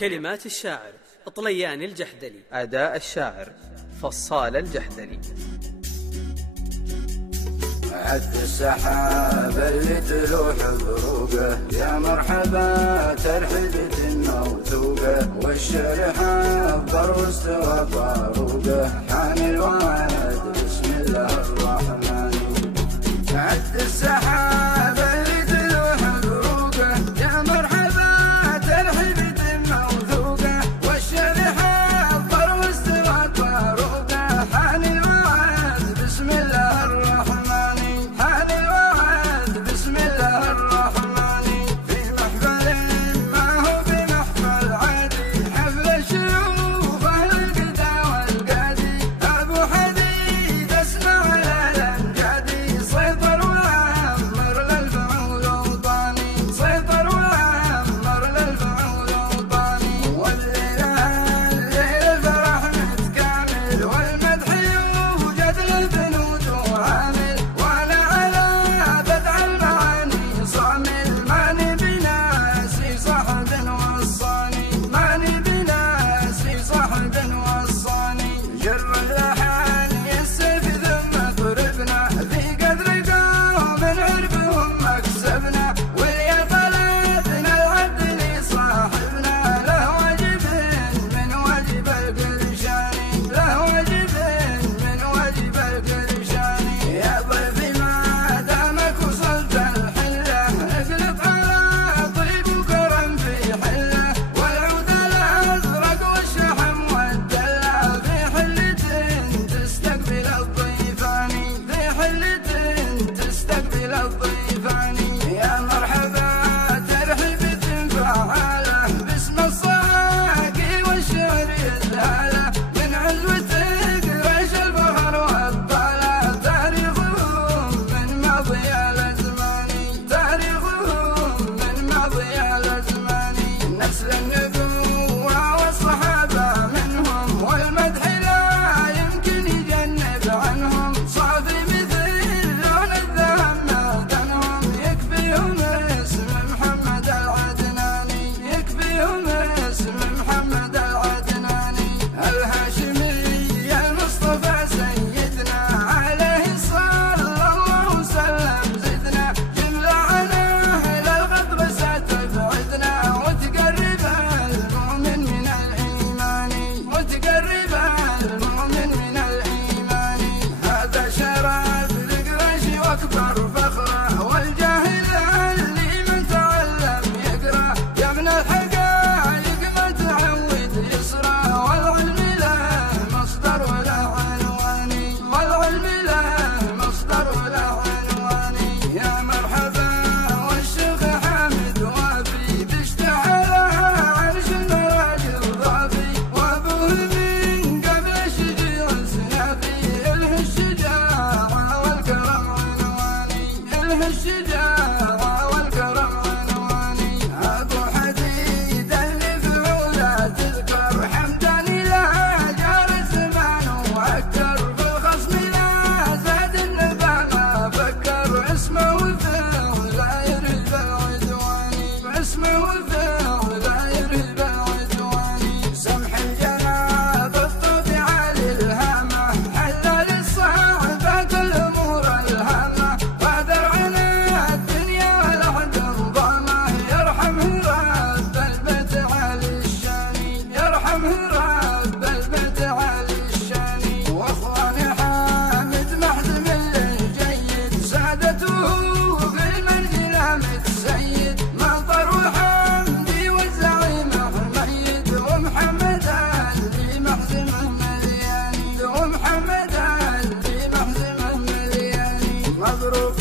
كلمات الشاعر طليان الجحدلي. أداء الشاعر فصال الجحدلي. عد السحاب اللي تلوح بروقه، يا مرحبا ترحبة موثوقه، والشرح أبطر واستوى طاروقه، حان الوعد بسم الله الرحمن. عد السحاب اللي تلوح بروقه، يا مرحبا ترحبة موثوقه، والشرح أبطر واستوى طاروقه، حان الوعد بسم الله الرحمن. الشجاعة والكرم عنواني، أبو حديد اللي فعوله تذكر، حمداني لا جار الزمان وأكثر، بالخصم لا زاد النبع ما فكر، اسمه وفعل لا يرد بالعدواني، اسمه وفعل لا يرد بالعدواني، سمح الجناب الطبيعة للهامة، حل للصعبات الأمور الهامة، رب البيت عالي الشاني، واخواني حامد محزم الجيد، سادته في المنزلة متسيد، مطر وحمدي والزعيم حميد، ومحمد اللي محزمه ملياني، ومحمد اللي محزمه ملياني، مبروك